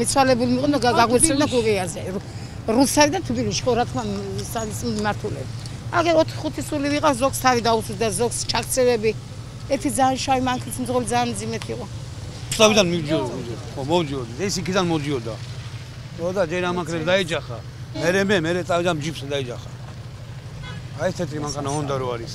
მიცვალებული მიყო და გაგვეცემა გურიაზე რუსები და თბილისში ხო რა თქმა უნდა მიმართულები აგერ 4-5 სული ვიყავს ზოგს თავი დაუსვიდა ზოგს ჩაქცევები ერთი ძალიან შავი მანქანის მძღოლი ძალიან მძიმეთ იყო სავიდან მივჯიოდი ხო მოვჯიოდი ეს იქიდან მოვჯიოდა და ჯერ ამაკრებს დაეჯახა მე წავიდა ჯიპს დაეჯახა აი ეს თეთრი მანქანა ჰონდა რო არის